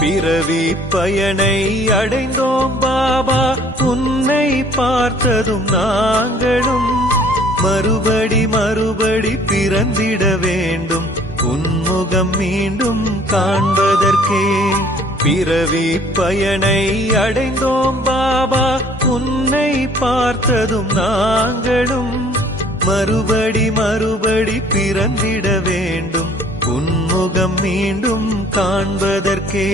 பிறவி பயனை அடைந்தோம் பாபா, உன்னை பார்த்ததும் நாங்களும் மறுபடி மறுபடி பிறந்திட வேண்டும், உன்முகம் மீண்டும் காண்பதற்கே. பிறவி பயனை அடைந்தோம் பாபா, உன்னை பார்த்ததும் நாங்களும் மறுபடி மறுபடி பிறந்திட வேண்டும், உன்முகம் மீண்டும் காண்பதற்கே.